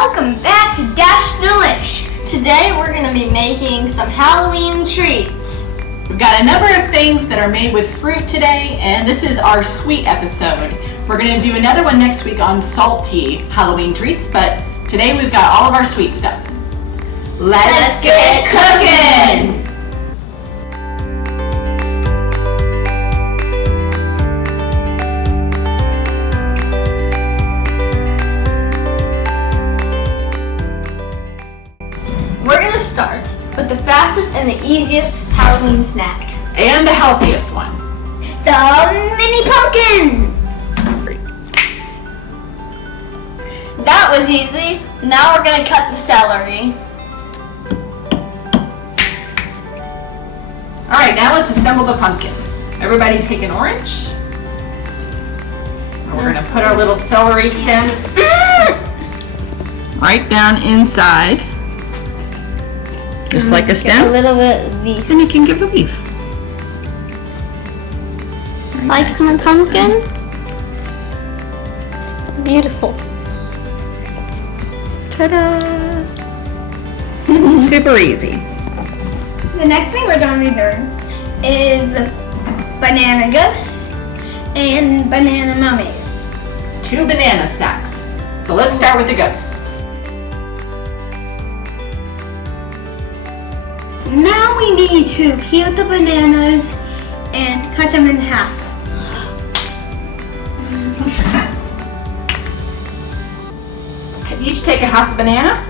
Welcome back to Dash Delish. Today we're going to be making some Halloween treats. We've got a number of things that are made with fruit today, and this is our sweet episode. We're going to do another one next week on salty Halloween treats, but today we've got all of our sweet stuff. Let's get cooking! We're going to start with the fastest and the easiest Halloween snack. And the healthiest one. The mini pumpkins! That was easy. Now we're going to cut the celery. Alright, now let's assemble the pumpkins. Everybody take an orange. And we're going to put our little celery stems right down inside. Just like a stem. Get a little bit of leaf. And you can give a leaf. Like my pumpkin? Beautiful. Ta-da! Super easy. The next thing we're going to be doing is banana ghosts and banana mummies. 2 banana stacks. So let's start with the ghosts. Now we need to peel the bananas and cut them in half. Each take a half a banana.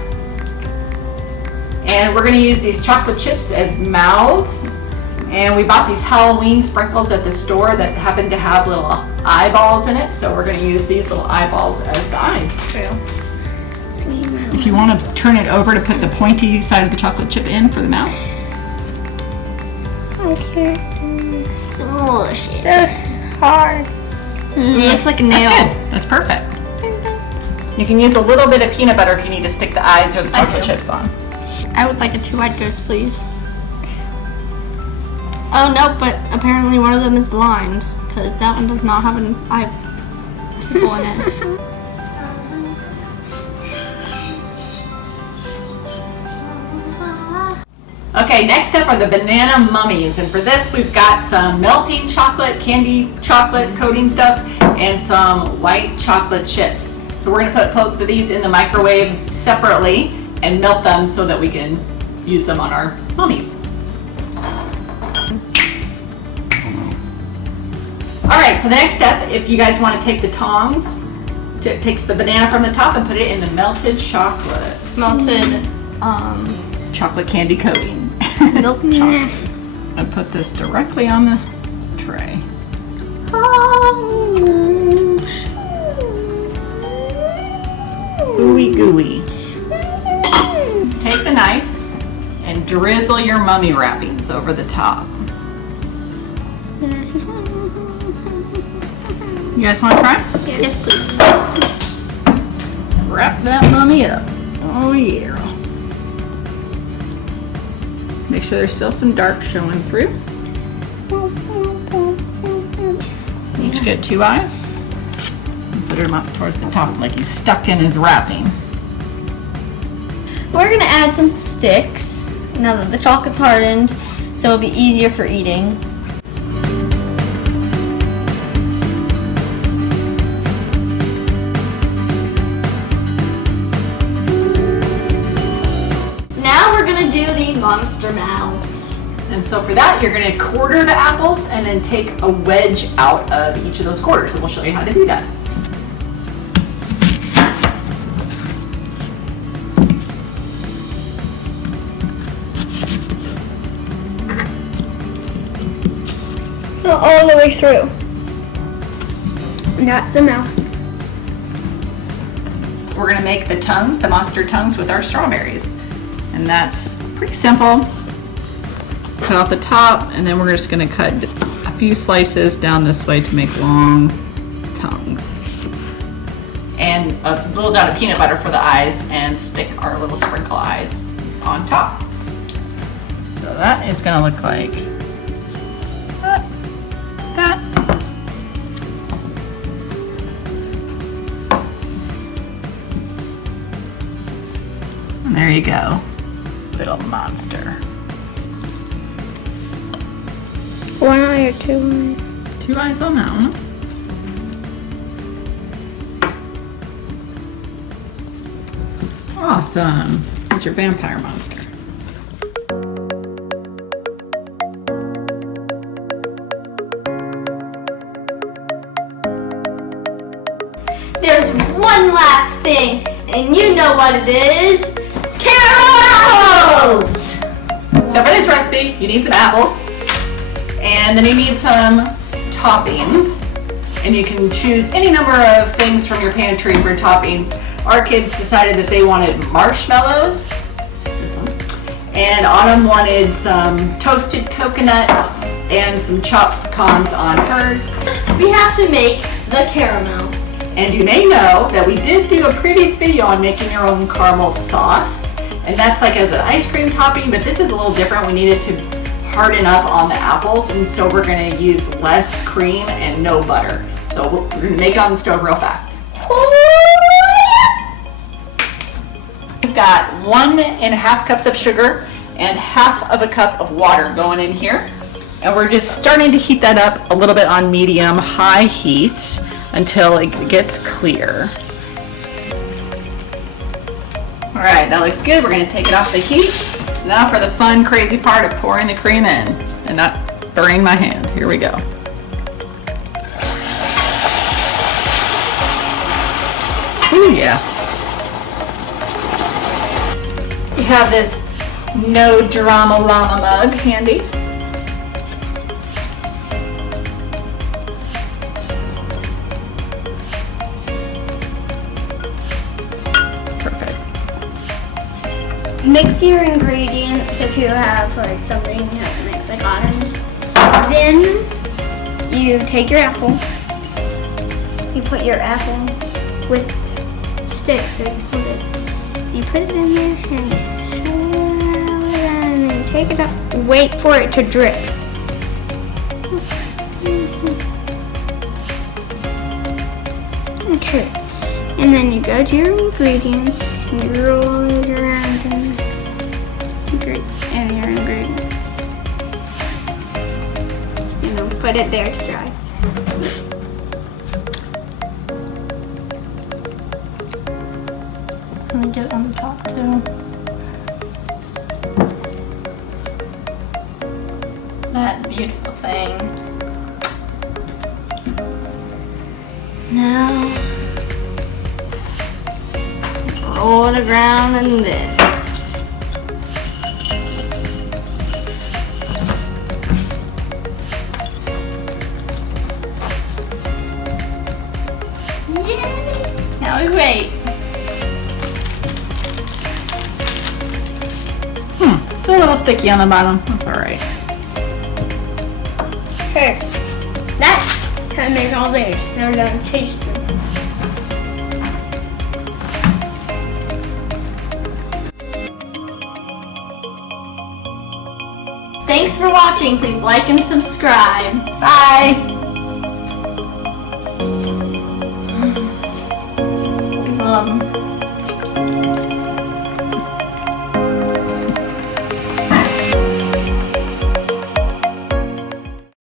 And we're going to use these chocolate chips as mouths. And we bought these Halloween sprinkles at the store that happen to have little eyeballs in it. So we're going to use these little eyeballs as the eyes. True. If you want to turn it over to put the pointy side of the chocolate chip in for the mouth. Okay. So hard. It looks like a nail. That's good. That's perfect. You can use a little bit of peanut butter if you need to stick the eyes or the chocolate chips on. I would like a 2-eyed ghost, please. Oh no, but apparently one of them is blind because that one does not have an eye people in it. Okay, next up are the banana mummies, and for this we've got some melting chocolate, candy chocolate coating stuff, and some white chocolate chips. So we're going to put both of these in the microwave separately and melt them so that we can use them on our mummies. Alright, so the next step, if you guys want to take the tongs, to take the banana from the top and put it in the melted chocolate. Melted Chocolate candy coating. milk chocolate. I put this directly on the tray. Ooey gooey. Take the knife and drizzle your mummy wrappings over the top. You guys want to try? Yes, please. Wrap that mummy up. Oh yeah. Make sure there's still some dark showing through. Each get 2 eyes. Put him up towards the top like he's stuck in his wrapping. We're gonna add some sticks now that the chocolate's hardened, so it'll be easier for eating. Now we're gonna do the monster mouths. And so for that, you're going to quarter the apples and then take a wedge out of each of those quarters. And we'll show you how to do that. All the way through. And that's a mouth. We're going to make the tongues, the monster tongues, with our strawberries. And that's pretty simple. Cut off the top, and then we're just going to cut a few slices down this way to make long tongues. And a little dot of peanut butter for the eyes, and stick our little sprinkle eyes on top. So that is going to look like that. There you go, little monster. One eye or two eyes? 2 eyes on that one. Awesome. That's your vampire monster. There's one last thing, and you know what it is. Caramel apples! So for this recipe, you need some apples, and then you need some toppings, and you can choose any number of things from your pantry for toppings. Our kids decided that they wanted marshmallows, this one, and Autumn wanted some toasted coconut and some chopped pecans on hers. First, we have to make the caramel. And you may know that we did do a previous video on making your own caramel sauce, and that's like as an ice cream topping, but this is a little different. We needed to harden up on the apples, and so we're gonna use less cream and no butter. So we're gonna make it on the stove real fast. We've got 1.5 cups of sugar and 1/2 cup of water going in here. And we're just starting to heat that up a little bit on medium-high heat until it gets clear. All right, that looks good. We're gonna take it off the heat. Now for the fun, crazy part of pouring the cream in and not burning my hand. Here we go. Ooh, yeah. We have this no drama llama mug handy. Perfect. Mix your ingredients if you have like something you have to mix, like Autumn's. Then you take your apple. You put your apple with sticks, so you hold it. You put it in there and you swirl it out and then you take it up. Wait for it to drip. Okay. And then you go to your ingredients and you roll it around in your ingredients. You know, put it there to dry. Let me get it on the top too. That beautiful thing. Now, roll it around in this. Yay! Now we wait. It's a little sticky on the bottom. That's all right. Okay, that time is all theirs. Now we're done tasting. Thanks for watching. Please like and subscribe. Bye.